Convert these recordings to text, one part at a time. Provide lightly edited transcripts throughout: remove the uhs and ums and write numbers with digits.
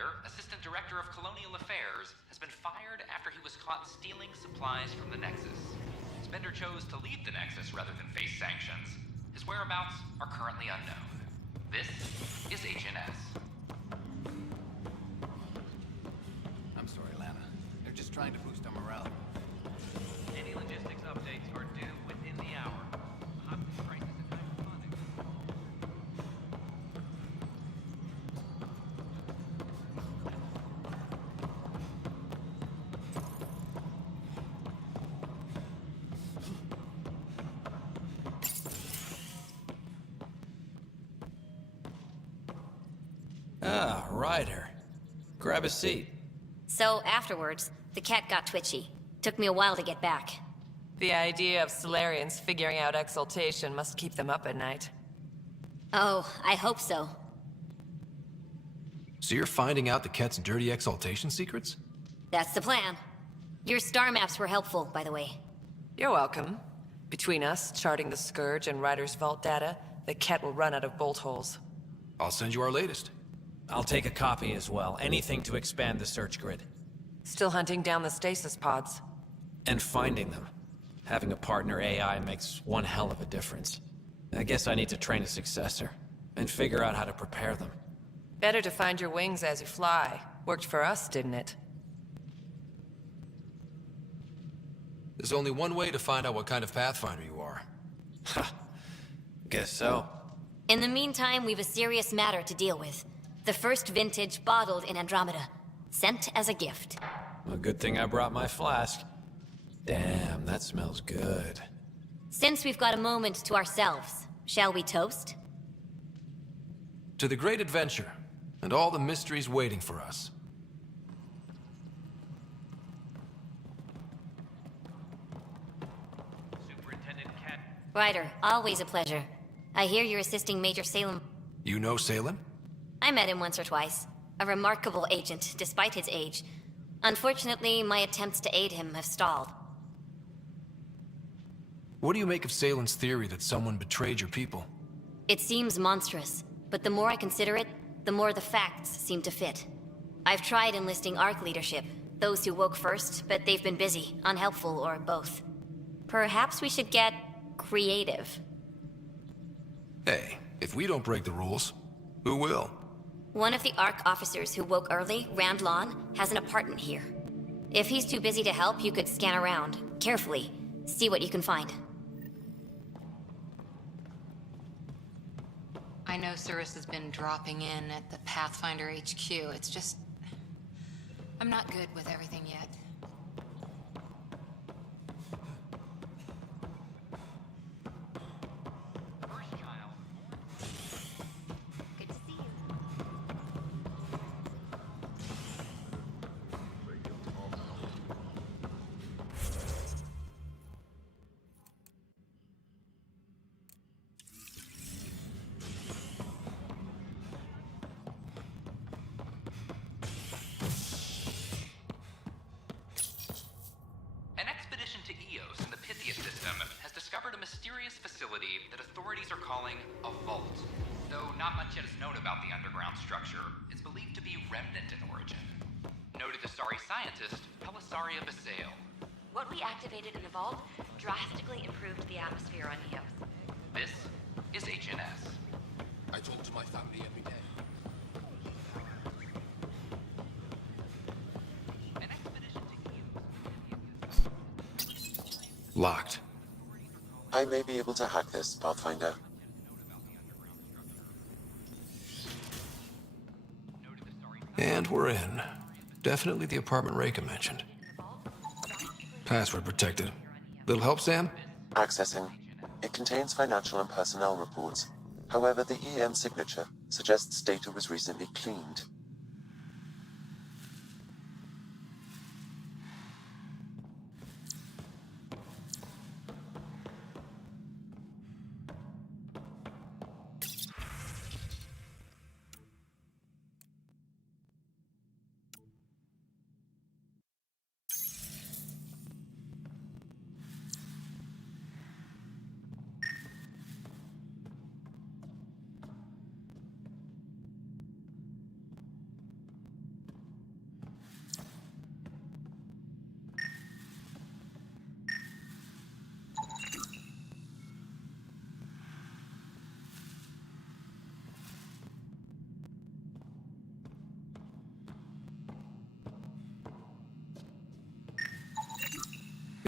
Spender, Assistant Director of Colonial Affairs, has been fired after he was caught stealing supplies from the Nexus. Spender chose to leave the Nexus rather than face sanctions. His whereabouts are currently unknown. This is HNS. I'm sorry, Lana. They're just trying to boost our morale. Any logistics updates are due within the hour. Hostage crisis and hyperponics. Ah, Ryder. Grab a seat. So afterwards, the cat got twitchy. Took me a while to get back. The idea of Solarians figuring out exaltation must keep them up at night. Oh, I hope so. So you're finding out the cat's dirty exaltation secrets? That's the plan. Your star maps were helpful, by the way. You're welcome. Between us, charting the Scourge and Ryder's vault data, the Ket will run out of bolt holes. I'll send you our latest. I'll take a copy as well. Anything to expand the search grid. Still hunting down the stasis pods. And finding them. Having a partner AI makes one hell of a difference. I guess I need to train a successor, and figure out how to prepare them. Better to find your wings as you fly. Worked for us, didn't it? There's only one way to find out what kind of Pathfinder you are. Ha. Guess so. In the meantime, we've a serious matter to deal with. The first vintage bottled in Andromeda. Sent as a gift. A good thing I brought my flask. Damn, that smells good. Since we've got a moment to ourselves, shall we toast? To the great adventure, and all the mysteries waiting for us. Superintendent Cat. Ryder, always a pleasure. I hear you're assisting Major Salem. You know Salem? I met him once or twice. A remarkable agent, despite his age. Unfortunately, my attempts to aid him have stalled. What do you make of Salem's theory that someone betrayed your people? It seems monstrous, but the more I consider it, the more the facts seem to fit. I've tried enlisting ARC leadership, those who woke first, but they've been busy, unhelpful, or both. Perhaps we should get creative. Hey, if we don't break the rules, who will? One of the ARC officers who woke early, Randlon, has an apartment here. If he's too busy to help, you could scan around, carefully, see what you can find. I know Cirrus has been dropping in at the Pathfinder HQ. It's just... I'm not good with everything yet. First child. Good to see you. An expedition to Eos in the Pythia system has discovered a mysterious facility that authorities are calling a vault. Though not much yet is known about the underground structure, it's believed to be remnant in origin. Noted Asari scientist Pelisaria Basale. What we activated in the vault drastically improved the atmosphere on Eos. This is HNS. I talk to my family every day. An expedition to Eos. Locked. I may be able to hack this, Pathfinder. And we're in. Definitely the apartment Reika mentioned. Password protected. Little help, Sam? Accessing. It contains financial and personnel reports. However, the EM signature suggests data was recently cleaned.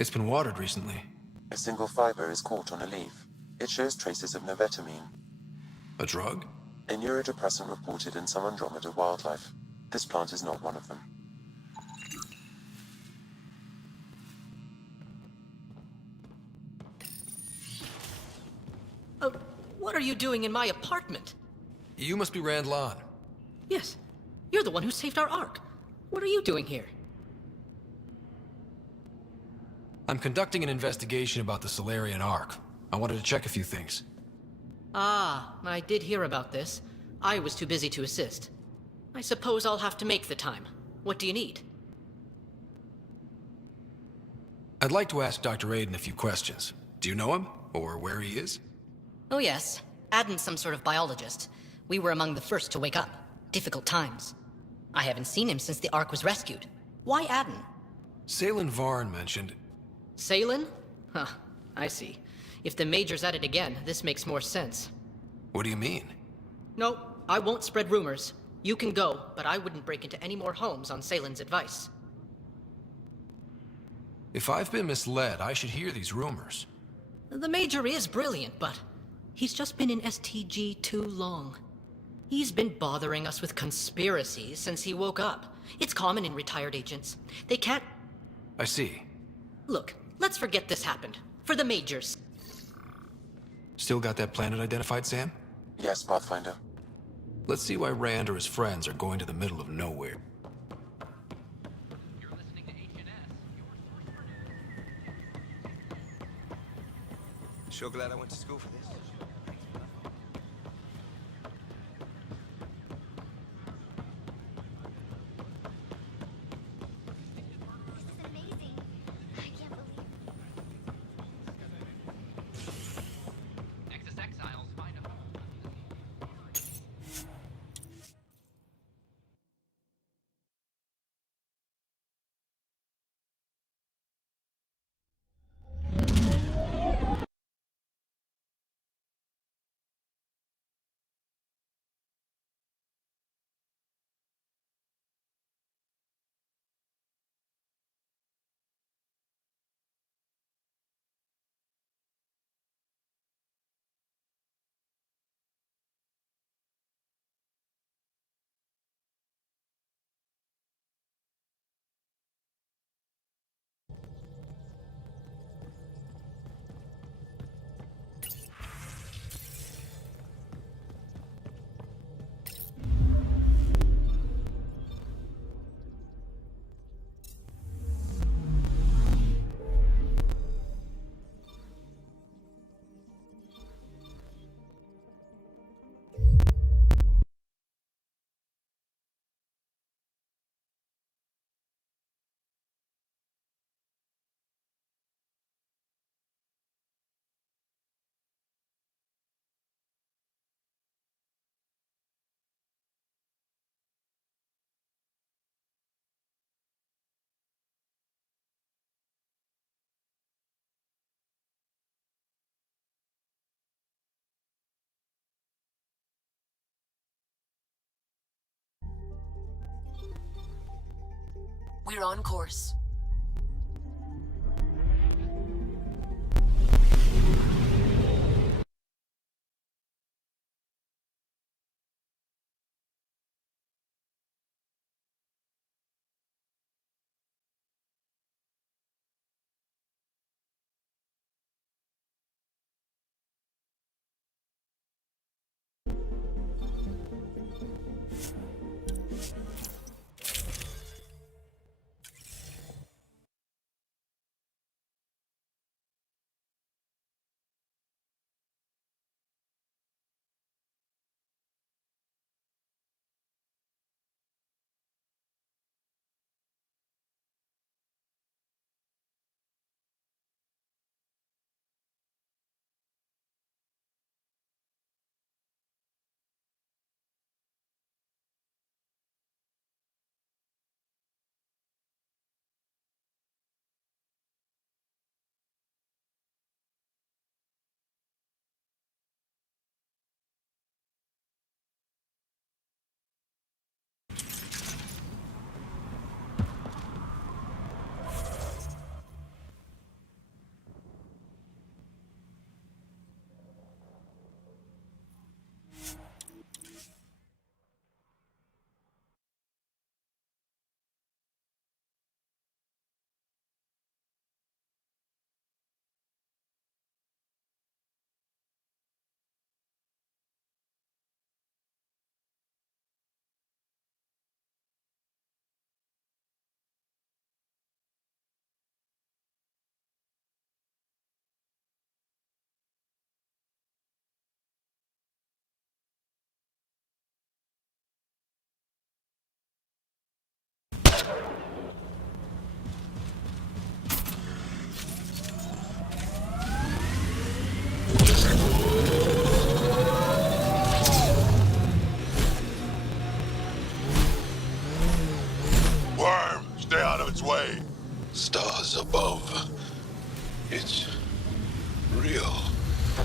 It's been watered recently. A single fiber is caught on a leaf. It shows traces of novetamine, A drug? a neurodepressant reported in some Andromeda wildlife. This plant is not one of them. What are you doing in my apartment? You must be Rand Lan. Yes, you're the one who saved our Ark. What are you doing here? I'm conducting an investigation about the Solarian Ark. I wanted to check a few things. Ah, I did hear about this. I was too busy to assist. I suppose I'll have to make the time. What do you need? I'd like to ask Dr. Aiden a few questions. Do you know him? Or where he is? Oh yes, Adam's some sort of biologist. We were among the first to wake up. Difficult times. I haven't seen him since the Ark was rescued. Why Adam? Salen Varn mentioned... Salen? Huh, I see. If the Major's at it again, this makes more sense. What do you mean? No, I won't spread rumors. You can go, but I wouldn't break into any more homes on Salen's advice. If I've been misled, I should hear these rumors. The Major is brilliant, but he's just been in STG too long. He's been bothering us with conspiracies since he woke up. It's common in retired agents. They can't... I see. Look, let's forget this happened. For the Majors. Still got that planet identified, Sam? Yes, Pathfinder. Let's see why Rand or his friends are going to the middle of nowhere. You're listening to HNS, your source for news. Sure glad I went to school for this. This is amazing. I can't believe Nexus Exiles find a home. We're on course.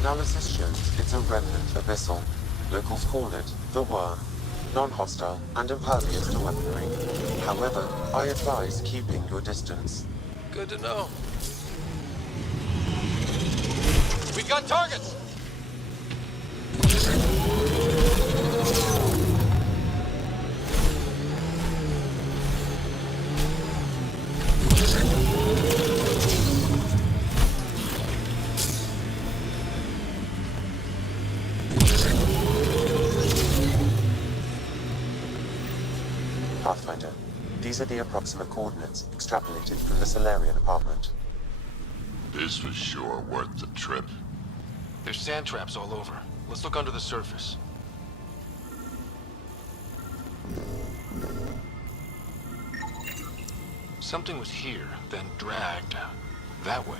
Analysis shows it's a remnant abyssal. Locals call it the Worm. Non-hostile and impervious to weaponry. However, I advise keeping your distance. Good to know. We've got targets! Pathfinder, these are the approximate coordinates extrapolated from the Solarian apartment. This was sure worth the trip. There's sand traps all over. Let's look under the surface. Something was here, then dragged that way.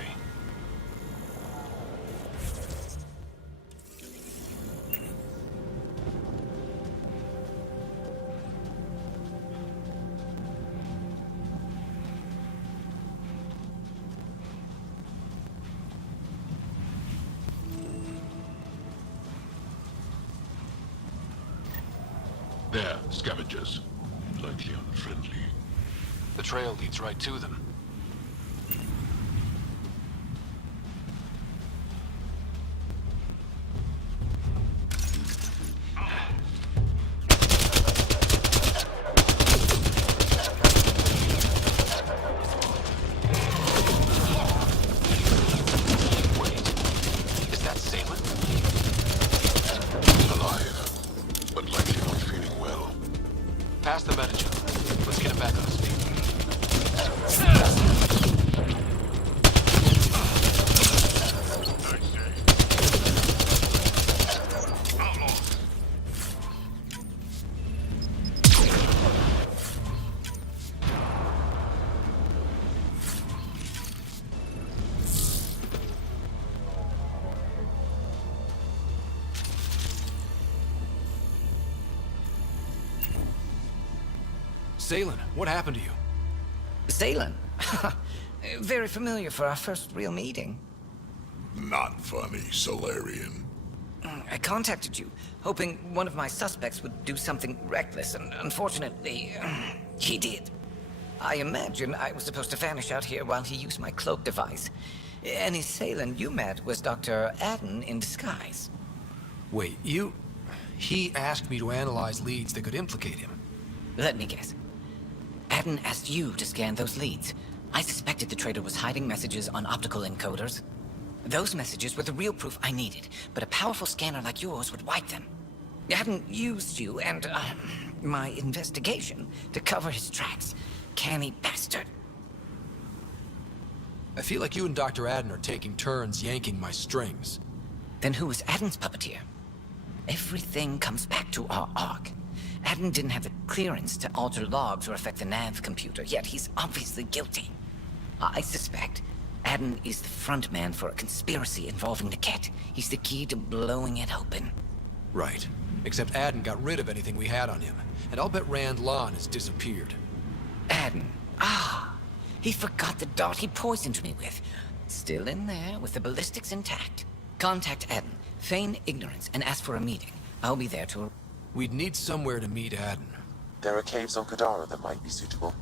There, scavengers. Slightly unfriendly. The trail leads right to them. Pass the metagen. Let's get him back on his feet. Salen, what happened to you? Salen? Very familiar for our first real meeting. Not funny, Solarian. I contacted you, hoping one of my suspects would do something reckless, and unfortunately, he did. I imagine I was supposed to vanish out here while he used my cloak device. Any Salen you met was Dr. Adden in disguise. Wait, he asked me to analyze leads that could implicate him. Let me guess. Adden asked you to scan those leads. I suspected the traitor was hiding messages on optical encoders. Those messages were the real proof I needed, but a powerful scanner like yours would wipe them. Adden used you and, my investigation to cover his tracks. Canny bastard. I feel like you and Dr. Adden are taking turns yanking my strings. Then who was Adden's puppeteer? Everything comes back to our arc. Adden didn't have the clearance to alter logs or affect the nav computer, yet he's obviously guilty. I suspect Adden is the front man for a conspiracy involving the Ket. He's the key to blowing it open. Right. Except Adden got rid of anything we had on him, and I'll bet Rand Lon has disappeared. Adden. He forgot the dart he poisoned me with. Still in there with the ballistics intact. Contact Adden, feign ignorance, and ask for a meeting. I'll be there to... We'd need somewhere to meet Adden. There are caves on Kadara that might be suitable.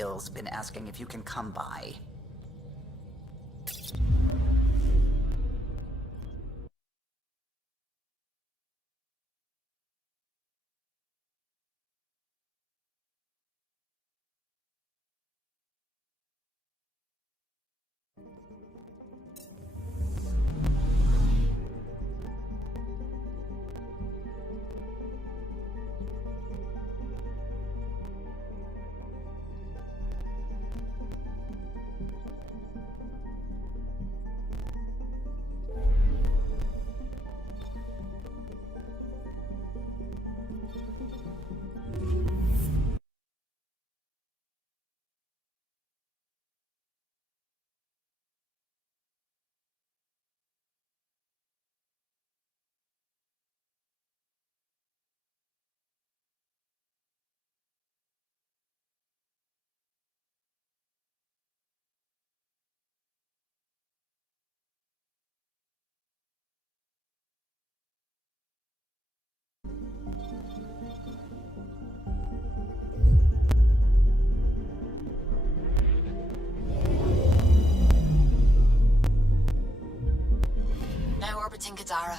Bill's been asking if you can come by. Now orbiting Gadara.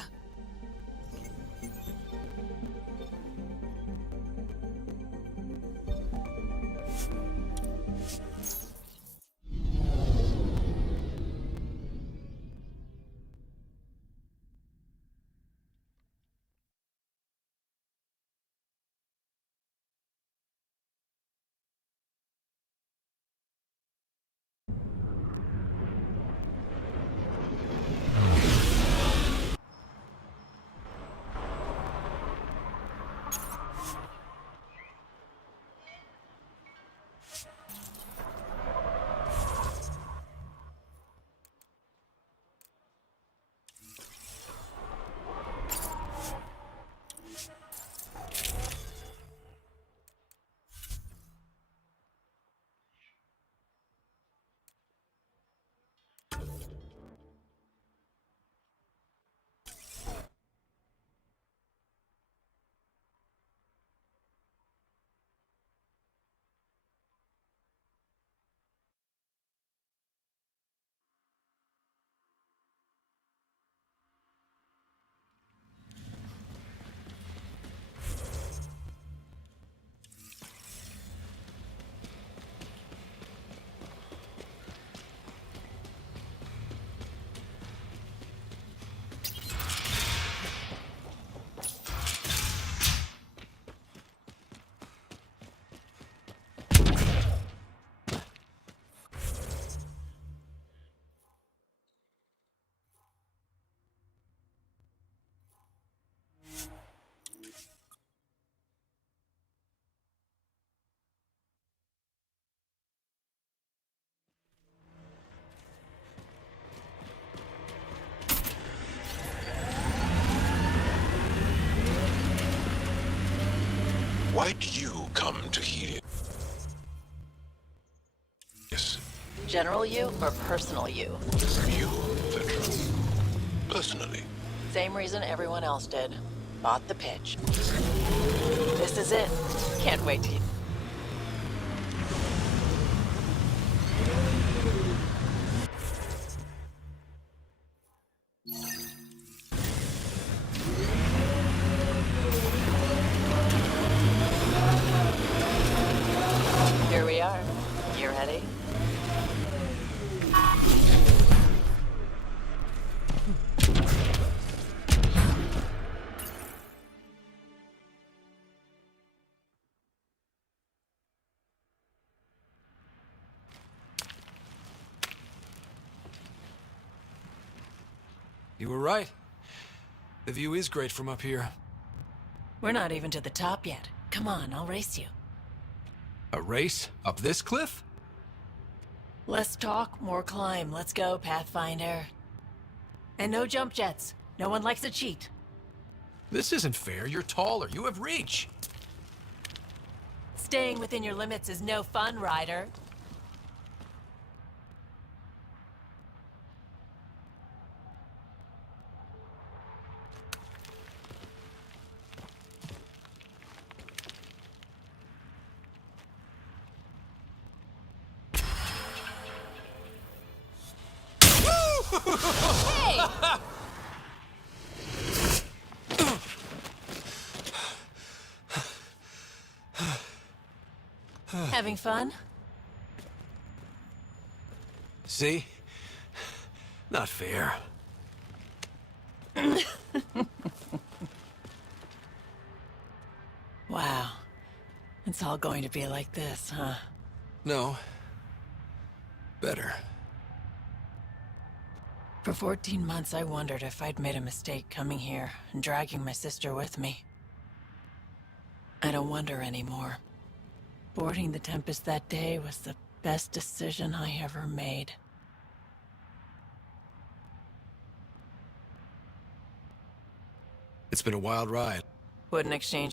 Why'd you come to Helios? Yes, General you or personal you? you, veteran. Personally. Same reason everyone else did. Bought the pitch. This is it. Can't wait to... Here we are. You ready? You were right. The view is great from up here. We're not even to the top yet. Come on, I'll race you. A race? Up this cliff? Less talk, more climb. Let's go, Pathfinder. And no jump jets. No one likes a cheat. This isn't fair. You're taller. You have reach. Staying within your limits is no fun, Ryder. Hey! Having fun? See? Not fair. Wow. It's all going to be like this, huh? No. Better. For 14 months, I wondered if I'd made a mistake coming here and dragging my sister with me. I don't wonder anymore. Boarding the Tempest that day was the best decision I ever made. It's been a wild ride. Wouldn't exchange.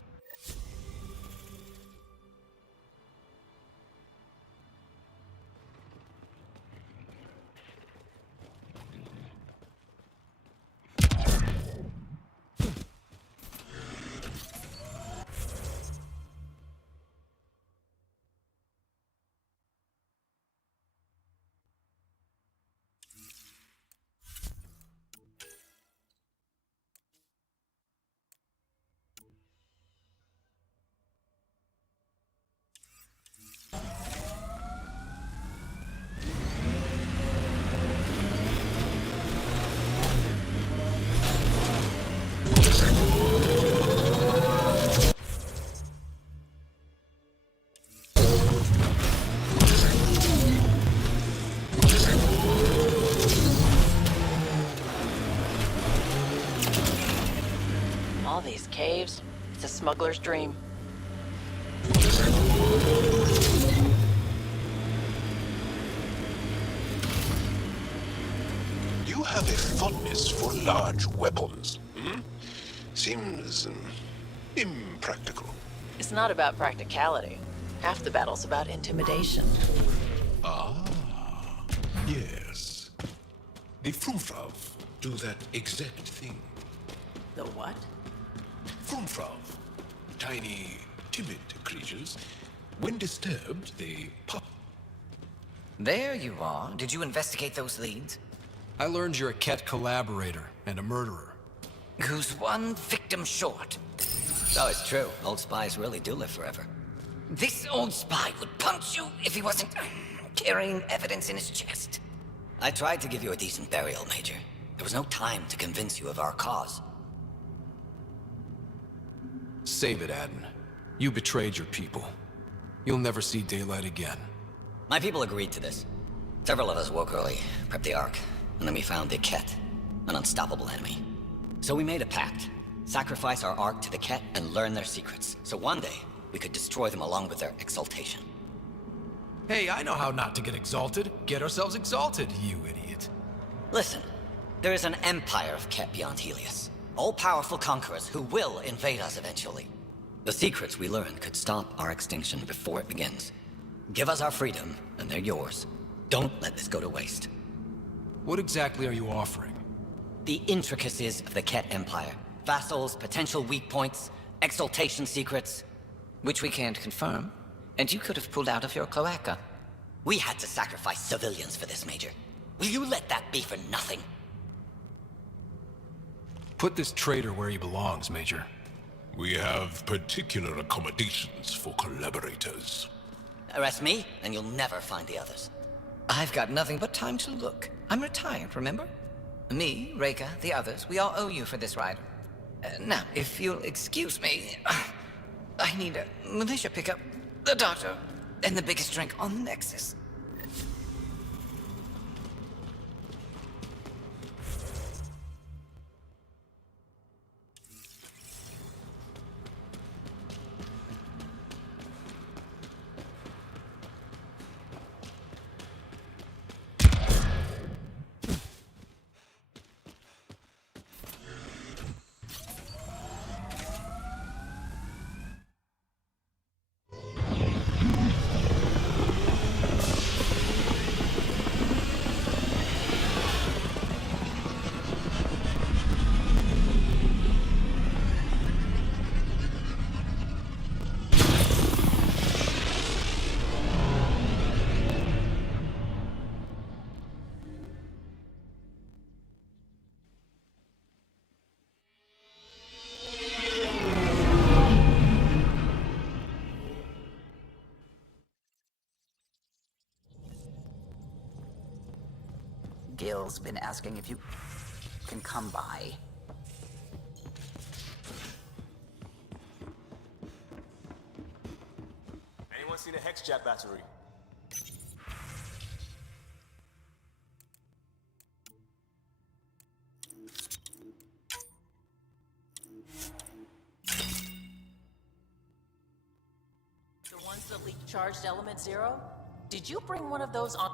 All these caves, it's a smuggler's dream. You have a fondness for large weapons, hmm? Seems impractical. It's not about practicality. Half the battle's about intimidation. Ah, yes. The Frumfrav do that exact thing. The what? Frumfrav. Tiny, timid creatures. When disturbed, they pop. There you are. Did you investigate those leads? I learned you're a Ket collaborator and a murderer. Who's one victim short? So it's true. Old spies really do live forever. This old spy would punch you if he wasn't carrying evidence in his chest. I tried to give you a decent burial, Major. There was no time to convince you of our cause. Save it, Aden. You betrayed your people. You'll never see daylight again. My people agreed to this. Several of us woke early, prepped the Ark, and then we found the Ket, an unstoppable enemy. So we made a pact. Sacrifice our Ark to the Ket and learn their secrets, so one day we could destroy them along with their exaltation. Hey, I know how not to get exalted. Get ourselves exalted, you idiot. Listen, there is an empire of Ket beyond Helios. All-powerful conquerors who will invade us eventually. The secrets we learn could stop our extinction before it begins. Give us our freedom, and they're yours. Don't let this go to waste. What exactly are you offering? The intricacies of the Ket Empire. Vassals, potential weak points, exaltation secrets. Which we can't confirm. And you could have pulled out of your cloaca. We had to sacrifice civilians for this, Major. Will you let that be for nothing? Put this traitor where he belongs, Major. We have particular accommodations for collaborators. Arrest me, and you'll never find the others. I've got nothing but time to look. I'm retired, remember? Me, Reika, the others, we all owe you for this ride. Now, if you'll excuse me, I need a militia pickup, the doctor, and the biggest drink on the Nexus. Gil's been asking if you can come by. Anyone seen a hex jack battery? The ones that leak charged element 0? Did you bring one of those on?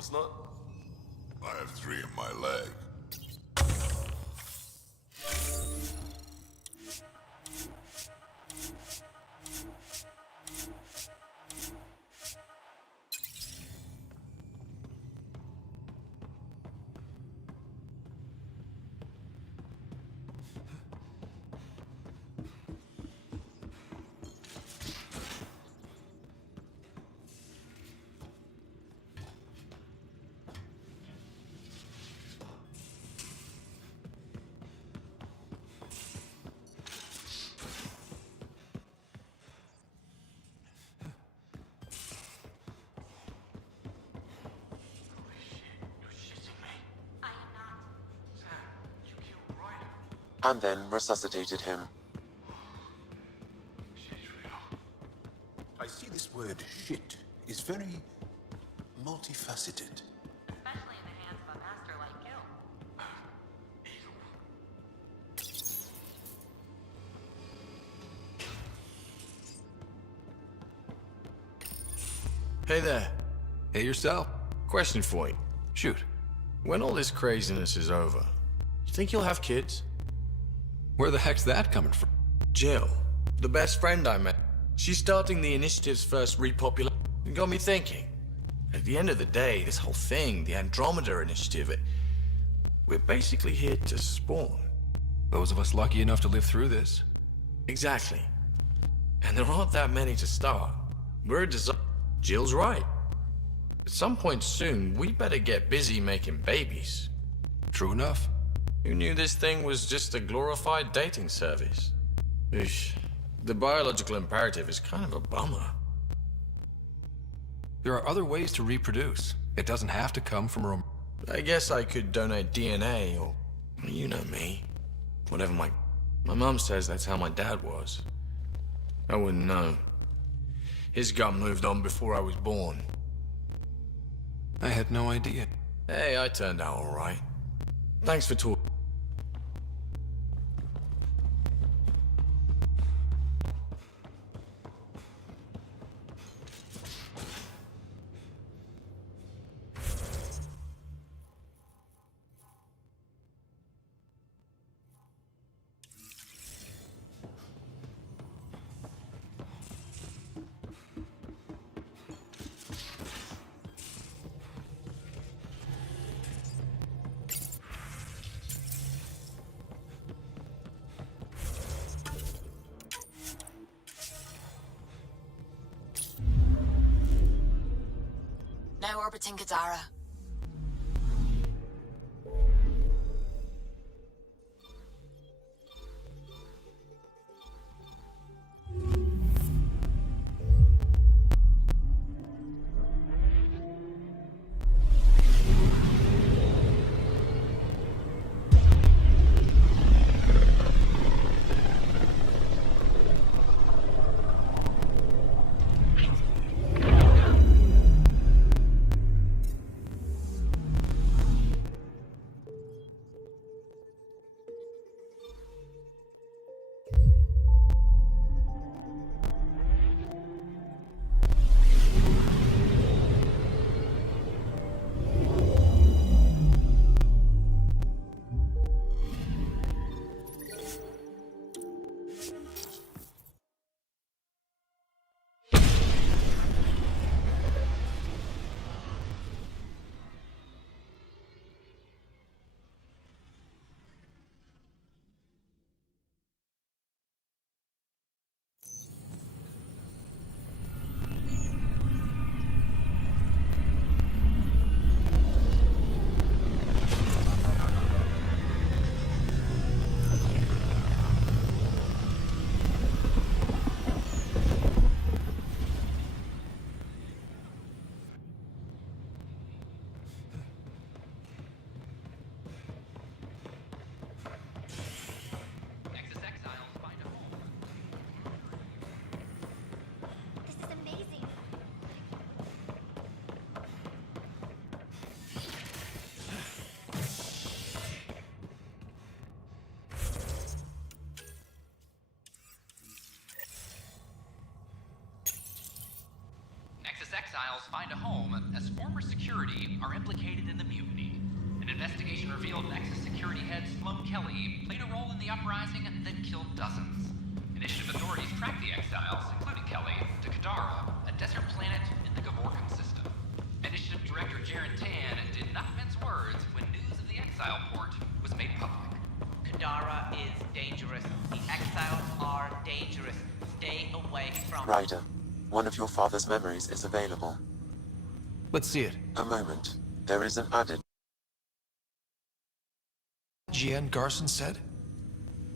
Uncle Snot? I have 3 in my leg. And then resuscitated him. I see this word shit is very multifaceted. Especially in the hands of a master like Gil. Hey there. Hey yourself. Question for you. Shoot. When all this craziness is over, you think you'll have kids? Where the heck's that coming from? Jill, the best friend I met. She's starting the initiative's first repopulation. It got me thinking. At the end of the day, this whole thing, the Andromeda Initiative, we're basically here to spawn. Those of us lucky enough to live through this. Exactly. And there aren't that many to start. We're a design. Jill's right. At some point soon, we better get busy making babies. True enough. Who knew this thing was just a glorified dating service? Eesh. The biological imperative is kind of a bummer. There are other ways to reproduce. It doesn't have to come from a... I guess I could donate DNA or... You know me. Whatever my mom says that's how my dad was. I wouldn't know. His gut moved on before I was born. I had no idea. Hey, I turned out all right. Thanks for talking. Now orbiting Gadara. exiles find a home as former security are implicated in the mutiny. An investigation revealed Nexus security head Sloan Kelly played a role in the uprising that killed dozens. Initiative authorities tracked the exiles, including Kelly, to Kadara, a desert planet in the Gavorkan system. Initiative Director Jaren Tan did not mince words when news of the exile port was made public. Kadara is dangerous. The exiles are dangerous. Stay away from... Ryder, one of your father's memories is available. Let's see it. A moment. There is an added... GN Garson said?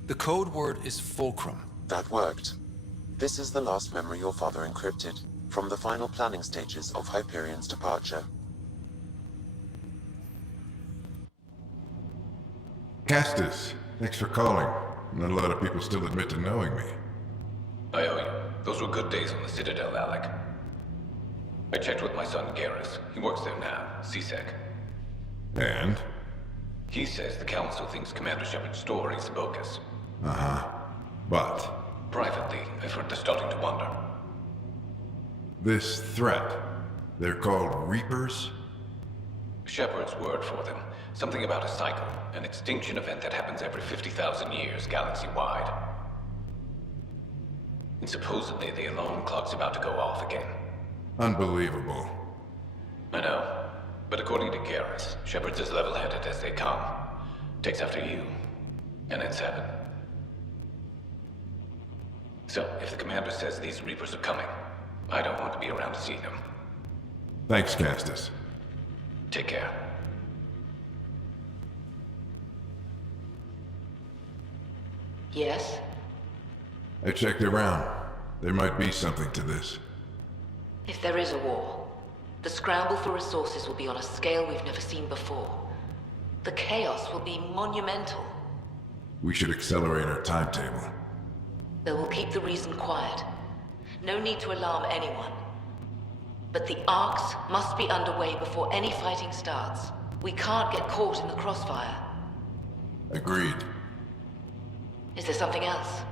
The code word is fulcrum. That worked. This is the last memory your father encrypted, from the final planning stages of Hyperion's departure. Castus, thanks for calling. Not a lot of people still admit to knowing me. I owe you. Those were good days on the Citadel, Alec. I checked with my son Garrus. He works there now, CSEC. And? He says the Council thinks Commander Shepard's story is bogus. Uh-huh. But? Privately, I've heard they're starting to wonder. This threat, they're called Reapers? Shepard's word for them. Something about a cycle, an extinction event that happens every 50,000 years, galaxy-wide. And supposedly the alarm clock's about to go off again. Unbelievable. I know. But according to Garrus, Shepard's as level-headed as they come. Takes after you. And it's heaven. So, if the commander says these Reapers are coming, I don't want to be around to see them. Thanks, Castus. Take care. Yes? I checked around. There might be something to this. If there is a war, the scramble for resources will be on a scale we've never seen before. The chaos will be monumental. We should accelerate our timetable. They will keep the reason quiet. No need to alarm anyone. But the arcs must be underway before any fighting starts. We can't get caught in the crossfire. Agreed. Is there something else?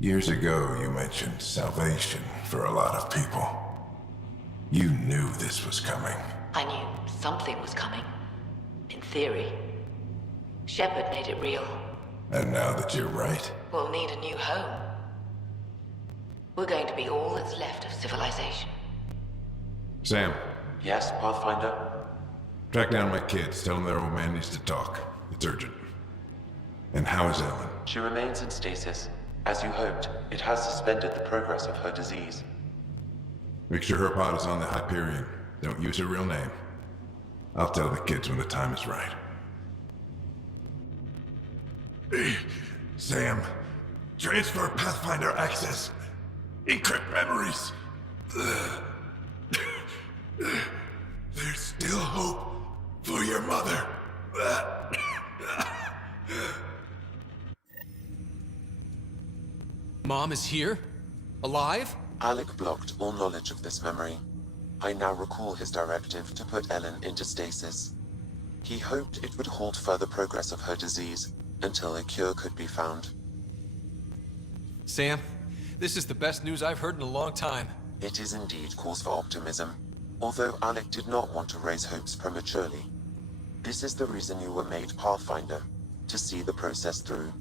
Years ago, you mentioned salvation for a lot of people. You knew this was coming. I knew something was coming. In theory. Shepard made it real. And now that you're right, We'll need a new home. We're going to be all that's left of civilization. Sam, Yes, Pathfinder? track down my kids. Tell them their old man needs to talk. It's urgent. And how is Ellen? She remains in stasis. As you hoped, it has suspended the progress of her disease. Make sure her pod is on the Hyperion. Don't use her real name. I'll tell the kids when the time is right. Sam, transfer Pathfinder access. Encrypt memories. There's still hope for your mother. Mom is here? Alive? Alec blocked all knowledge of this memory. I now recall his directive to put Ellen into stasis. He hoped it would halt further progress of her disease until a cure could be found. Sam, this is the best news I've heard in a long time. It is indeed cause for optimism, although Alec did not want to raise hopes prematurely. This is the reason you were made Pathfinder, to see the process through.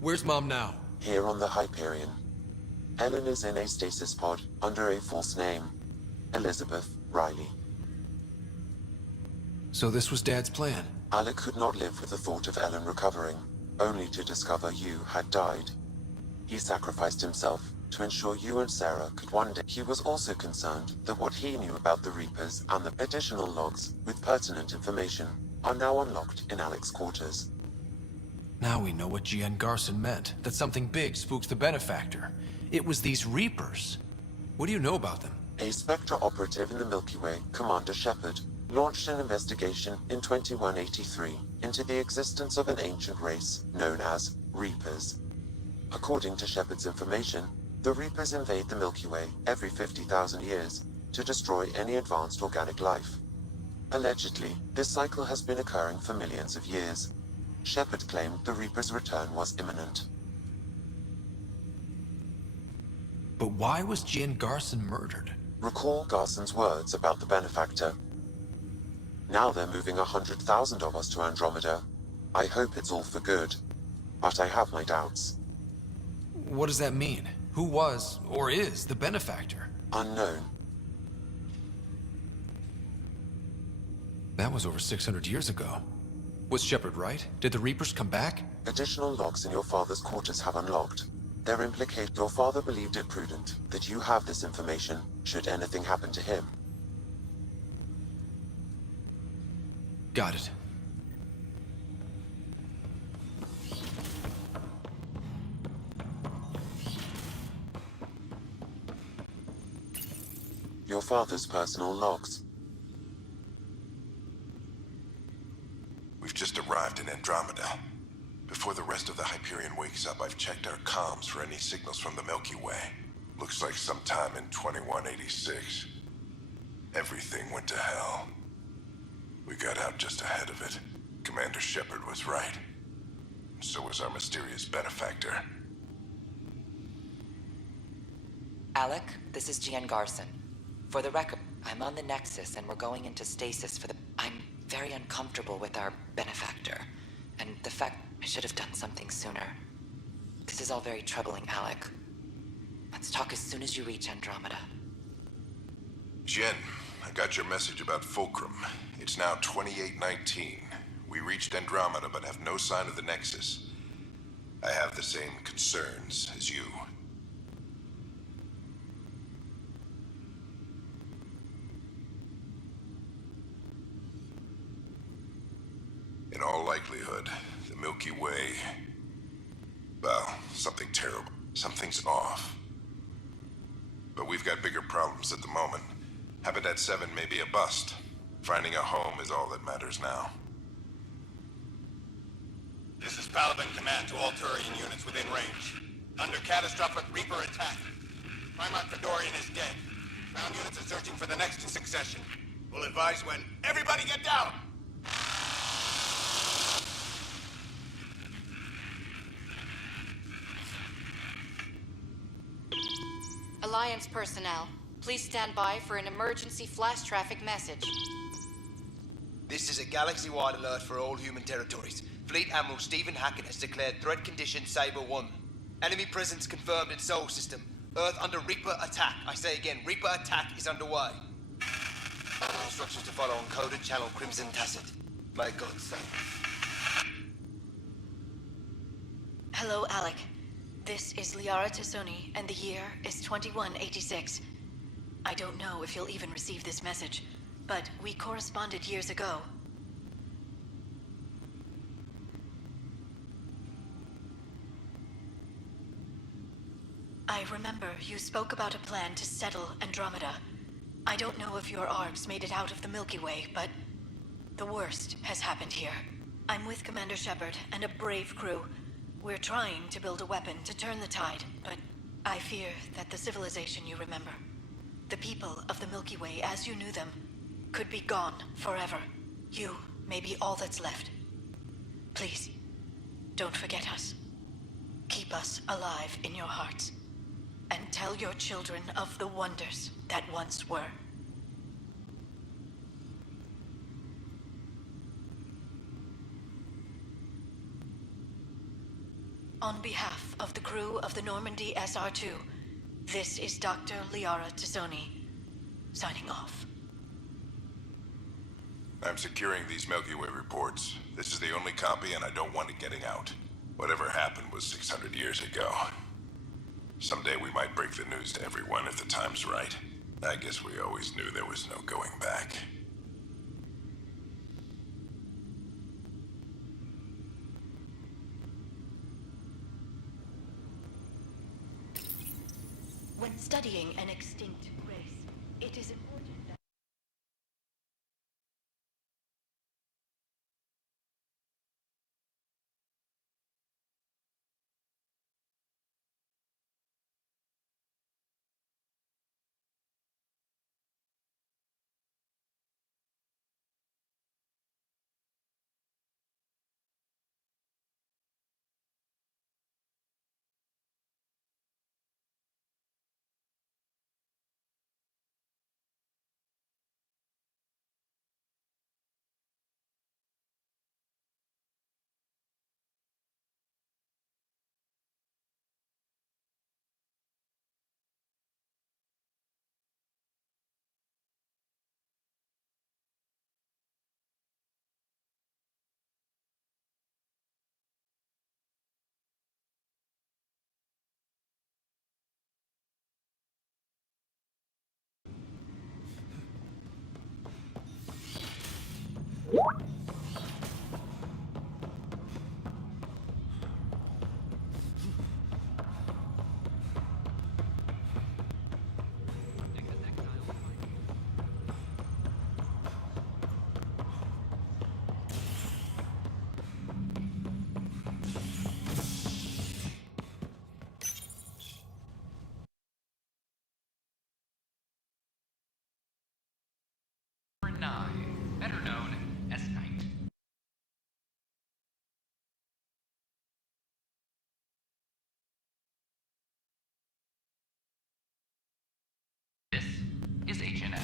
Where's Mom now? Here on the Hyperion. Ellen is in a stasis pod under a false name, Elizabeth Riley. So this was Dad's plan? Alec could not live with the thought of Ellen recovering, only to discover you had died. He sacrificed himself to ensure you and Sarah could one day. He was also concerned that what he knew about the Reapers and the additional logs with pertinent information are now unlocked in Alec's quarters. Now we know what GN Garson meant, that something big spooks the benefactor. It was these Reapers. What do you know about them? A Spectre operative in the Milky Way, Commander Shepard, launched an investigation in 2183 into the existence of an ancient race known as Reapers. According to Shepard's information, the Reapers invade the Milky Way every 50,000 years to destroy any advanced organic life. Allegedly, this cycle has been occurring for millions of years. Shepard claimed the Reapers' return was imminent. But why was GN Garson murdered? Recall Garson's words about the benefactor. Now they're moving 100,000 of us to Andromeda. I hope it's all for good, but I have my doubts. What does that mean? Who was, or is, the benefactor? Unknown. That was over 600 years ago. Was Shepard right? Did the Reapers come back? Additional logs in your father's quarters have unlocked. They're implicate your father believed it prudent that you have this information should anything happen to him. Got it. Your father's personal logs. We've just arrived in Andromeda. Before the rest of the Hyperion wakes up, I've checked our comms for any signals from the Milky Way. Looks like sometime in 2186. Everything went to hell. We got out just ahead of it. Commander Shepard was right. So was our mysterious benefactor. Alec, this is Gian Garson. For the record, I'm on the Nexus and we're going into stasis for the... I'm very uncomfortable with our benefactor. And the fact I should have done something sooner. This is all very troubling, Alec. Let's talk as soon as you reach Andromeda. Jen, I got your message about Fulcrum. It's now 2819. We reached Andromeda but have no sign of the Nexus. I have the same concerns as you. In all likelihood, the Milky Way... well, something terrible. Something's off. But we've got bigger problems at the moment. Habitat 7 may be a bust. Finding a home is all that matters now. This is Paladin Command to all Turian units within range. Under catastrophic Reaper attack. Primarch Fedorian is dead. Ground units are searching for the next in succession. We'll advise when... Everybody get down! Alliance personnel, please stand by for an emergency flash traffic message. This is a galaxy-wide alert for all human territories. Fleet Admiral Stephen Hackett has declared threat condition Saber 1. Enemy presence confirmed in Sol System. Earth under Reaper attack. I say again, Reaper attack is underway. Instructions to follow encoded channel Crimson Tacit. May God save. Hello, Alec. This is Liara Tassoni, and the year is 2186. I don't know if you'll even receive this message, but we corresponded years ago. I remember you spoke about a plan to settle Andromeda. I don't know if your arcs made it out of the Milky Way, but the worst has happened here. I'm with Commander Shepard and a brave crew. We're trying to build a weapon to turn the tide, but I fear that the civilization you remember, the people of the Milky Way as you knew them, could be gone forever. You may be all that's left. Please, don't forget us. Keep us alive in your hearts, and tell your children of the wonders that once were. On behalf of the crew of the Normandy SR2, this is Dr. Liara Tassoni, signing off. I'm securing these Milky Way reports. This is the only copy and I don't want it getting out. Whatever happened was 600 years ago. Someday we might break the news to everyone if the time's right. I guess we always knew there was no going back. When studying an extinct race, it is important. Number 9, better known as Knight. This is HNS.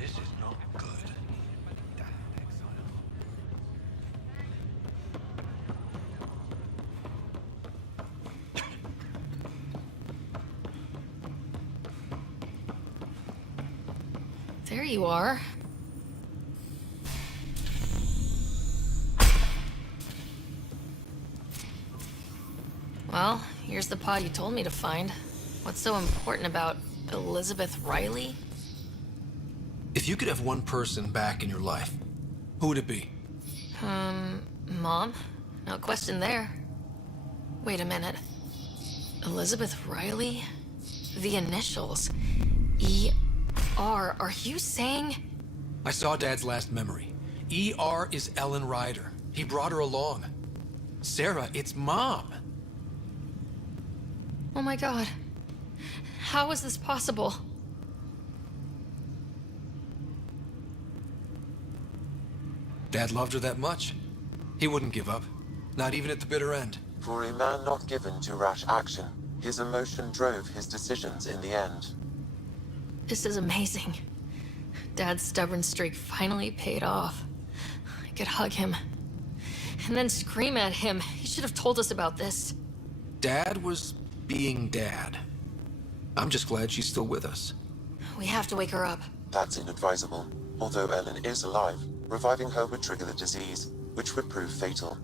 This is not good. There you are. Well, here's the pod you told me to find. What's so important about Elizabeth Riley? If you could have one person back in your life, who would it be? Mom? No question there. Wait a minute. Elizabeth Riley? The initials. E.R. Are you saying? I saw Dad's last memory. E.R. is Ellen Ryder. He brought her along. Sarah, it's Mom. Oh my god. How is this possible? Dad loved her that much. He wouldn't give up. Not even at the bitter end. For a man not given to rash action, his emotion drove his decisions in the end. This is amazing. Dad's stubborn streak finally paid off. I could hug him. And then scream at him. He should have told us about this. Dad was being Dad. I'm just glad she's still with us. We have to wake her up. That's inadvisable. Although Ellen is alive, reviving her would trigger the disease, which would prove fatal.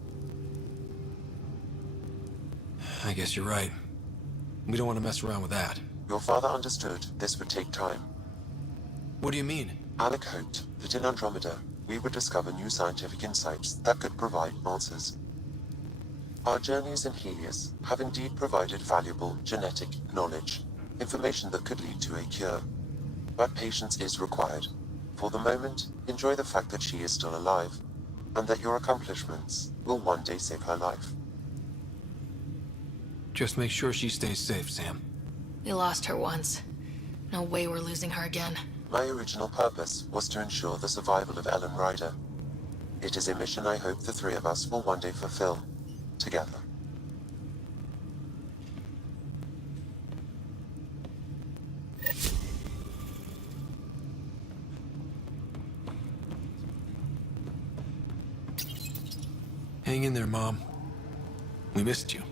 I guess you're right. We don't want to mess around with that. Your father understood this would take time. What do you mean? Alec hoped that in Andromeda, we would discover new scientific insights that could provide answers. Our journeys in Helios have indeed provided valuable genetic knowledge, information that could lead to a cure. But patience is required. For the moment, enjoy the fact that she is still alive, and that your accomplishments will one day save her life. Just make sure she stays safe, Sam. We lost her once. No way we're losing her again. My original purpose was to ensure the survival of Ellen Ryder. It is a mission I hope the three of us will one day fulfill, together. Hang in there, Mom. We missed you.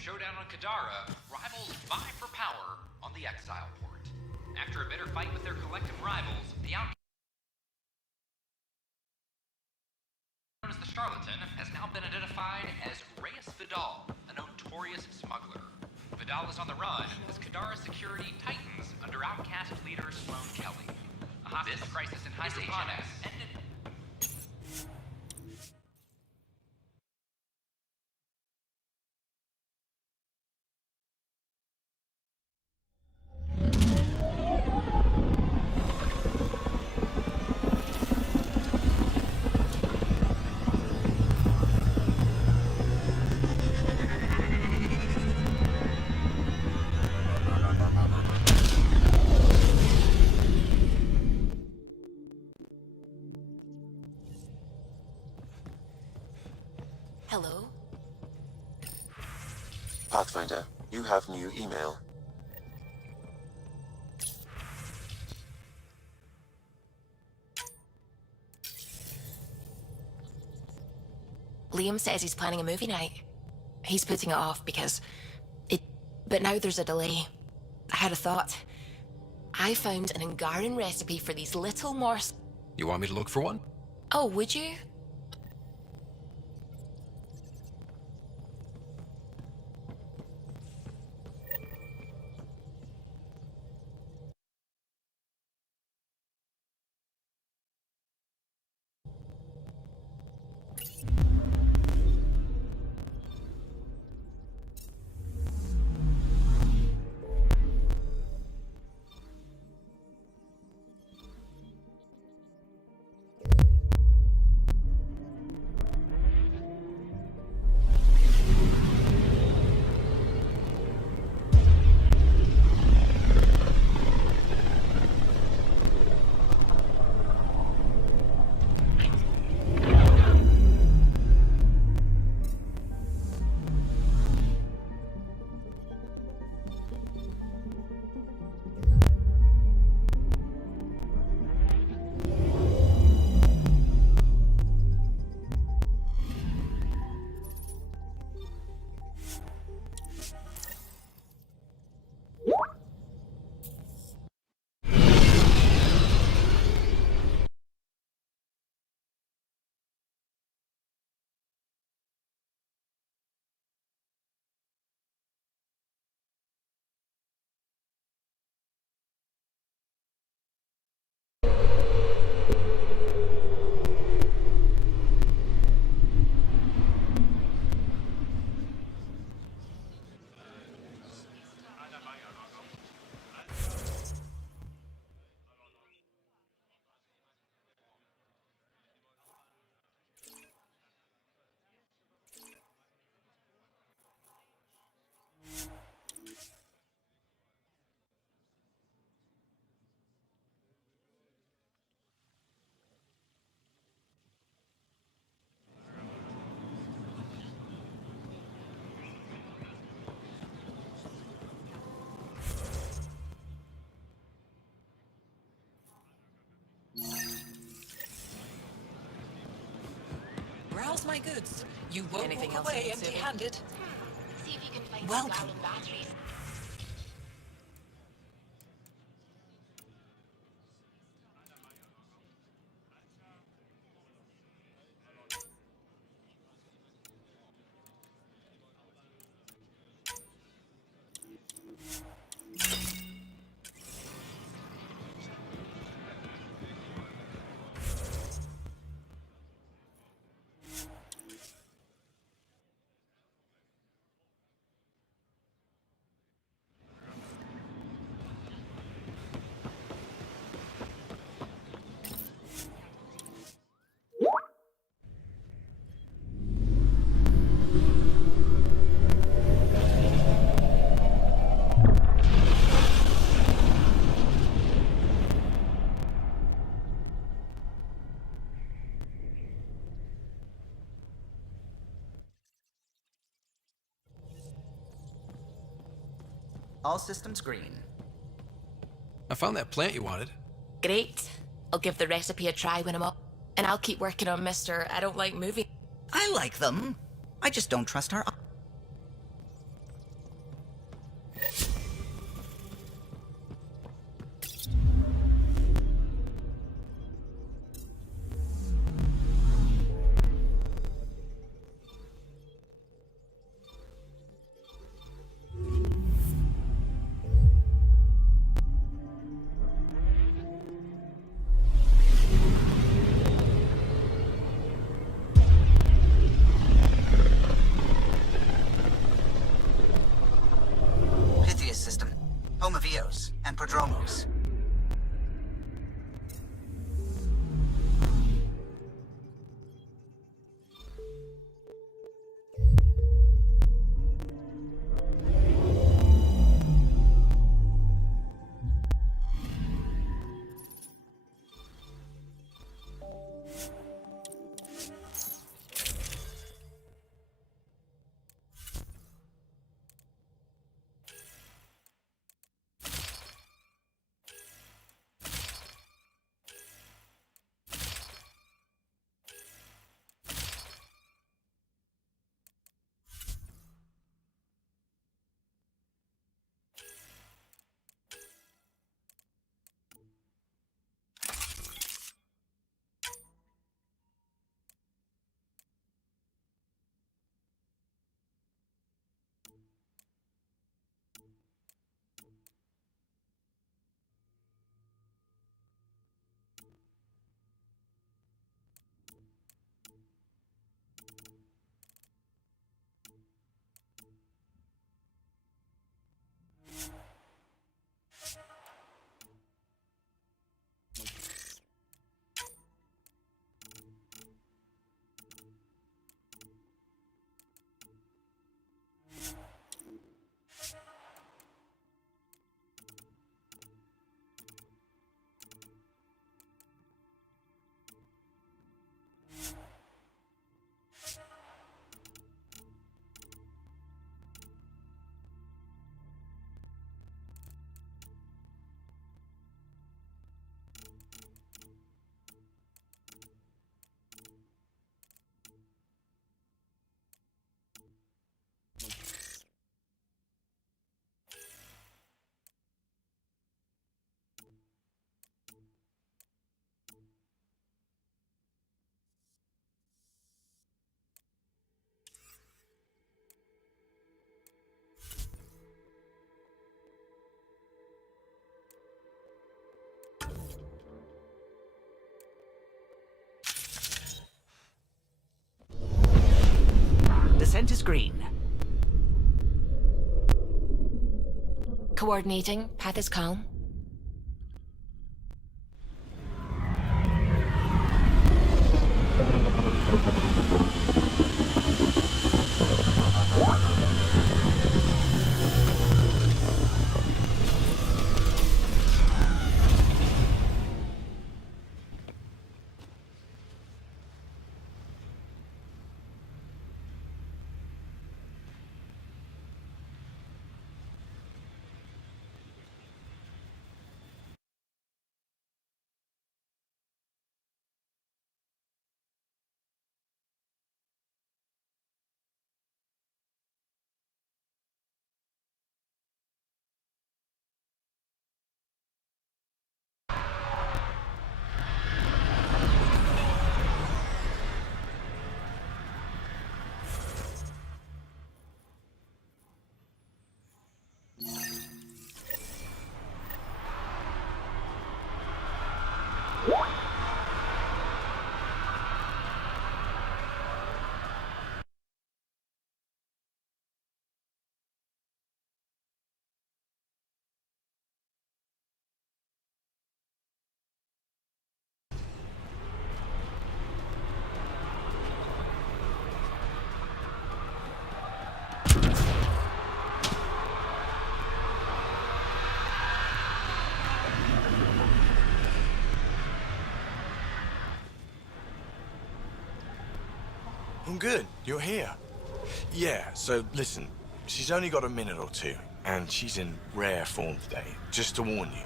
Showdown on Kadara, rivals vie for power on the Exile port. After a bitter fight with their collective rivals, the outcome known as the Charlatan has now been identified as Reyes Vidal, a notorious smuggler. Vidal is on the run as Kadara security tightens under outcast leader Sloan Kelly. This crisis in hydroponics ended. Hello? Pathfinder, you have new email. Liam says he's planning a movie night. He's putting it off because but now there's a delay. I had a thought. I found an Angaran recipe for these little You want me to look for one? Oh, would you? Browse my goods. You won't Anything walk else away in the city? empty-handed. See if you can find Welcome. some Gallon batteries. All systems green. I found that plant you wanted. Great. I'll give the recipe a try when I'm up. And I'll keep working on Mr. I don't like movie. I like them. I just don't trust her. to screen. Coordinating. Path is calm. I'm good. You're here. Yeah, so listen. She's only got a minute or two, and she's in rare form today. Just to warn you.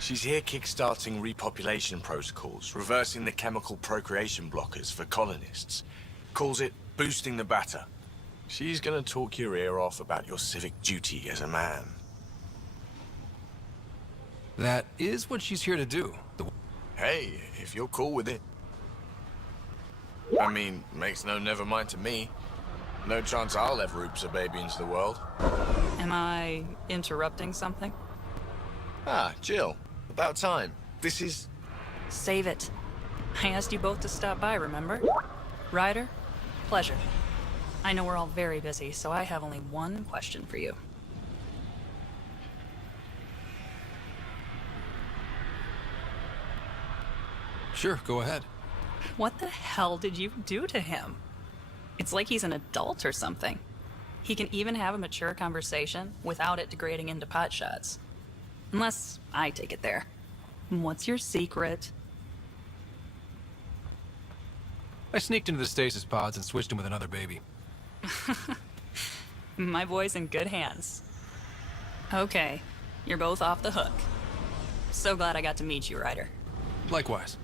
She's here kickstarting repopulation protocols, reversing the chemical procreation blockers for colonists. Calls it boosting the batter. She's gonna talk your ear off about your civic duty as a man. That is what she's here to do. Hey, if you're cool with it. I mean, makes no never mind to me. No chance I'll ever oops a baby into the world. Am I interrupting something? Ah, Jill. About time. This is... Save it. I asked you both to stop by, remember? Ryder, pleasure. I know we're all very busy, so I have only one question for you. Sure, go ahead. What the hell did you do to him? It's like he's an adult or something. He can even have a mature conversation without it degrading into pot shots. Unless I take it there. What's your secret? I sneaked into the stasis pods and switched him with another baby. My boy's in good hands. Okay, you're both off the hook. So glad I got to meet you, Ryder. Likewise.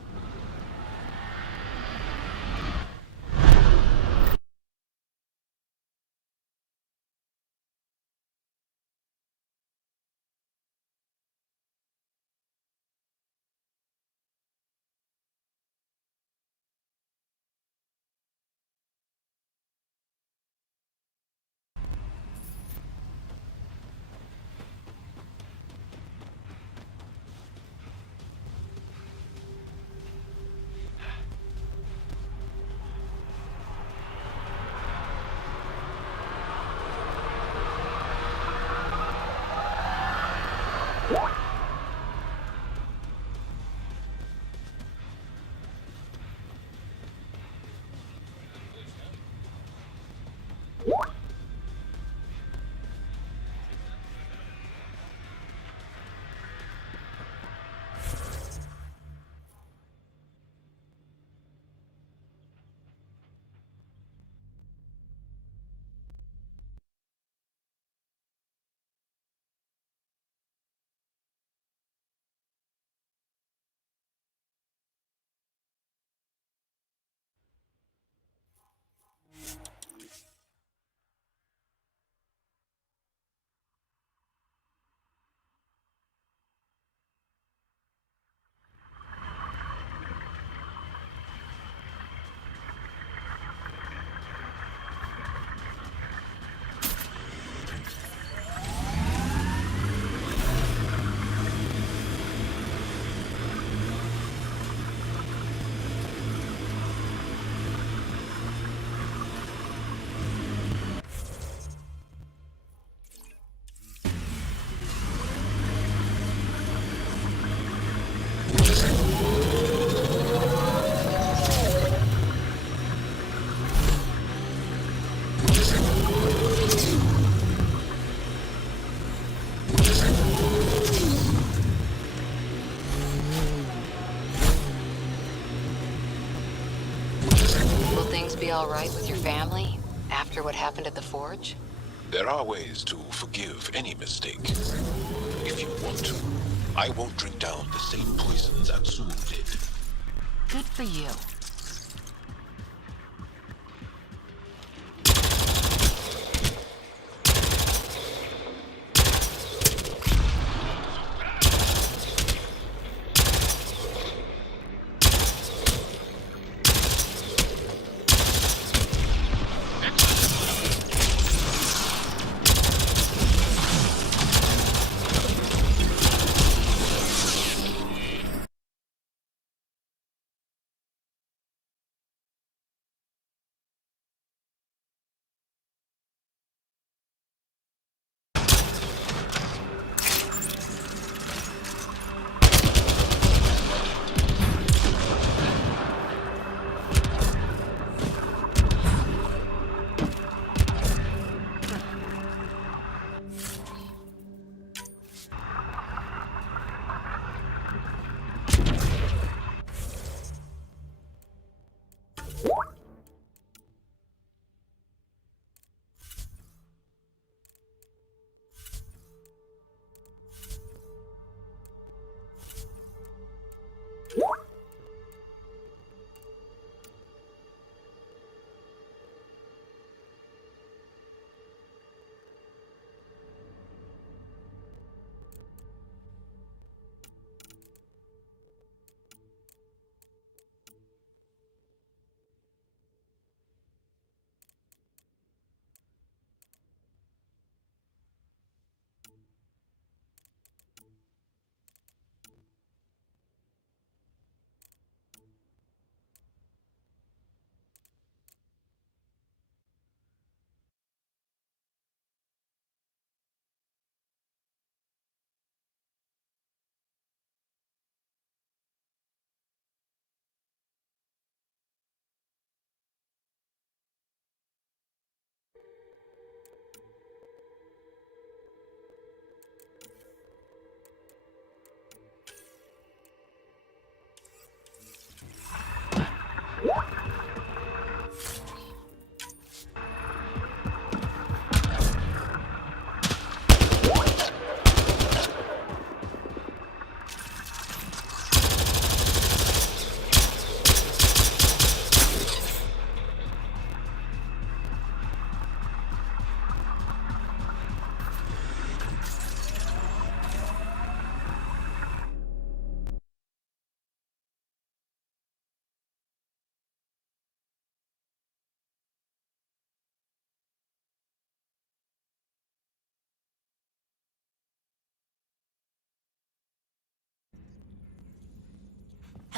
things be all right with your family after what happened at the forge? There are ways to forgive any mistake. If you want to, I won't drink down the same poisons Atsu did. Good for you.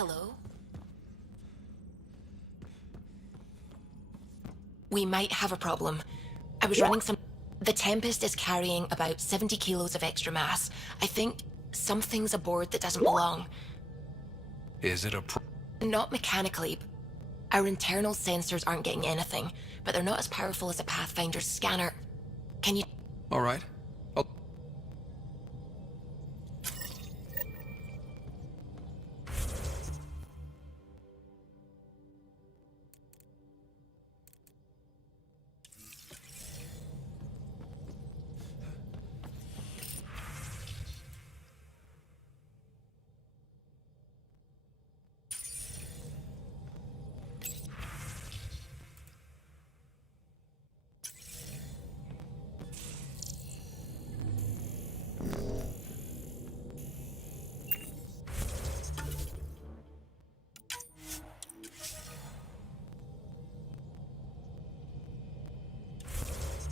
Hello? We might have a problem. I was running some... The Tempest is carrying about 70 kilos of extra mass. I think something's aboard that doesn't belong. Is it a Not mechanically. Our internal sensors aren't getting anything, but they're not as powerful as a Pathfinder's scanner. Can you... All right.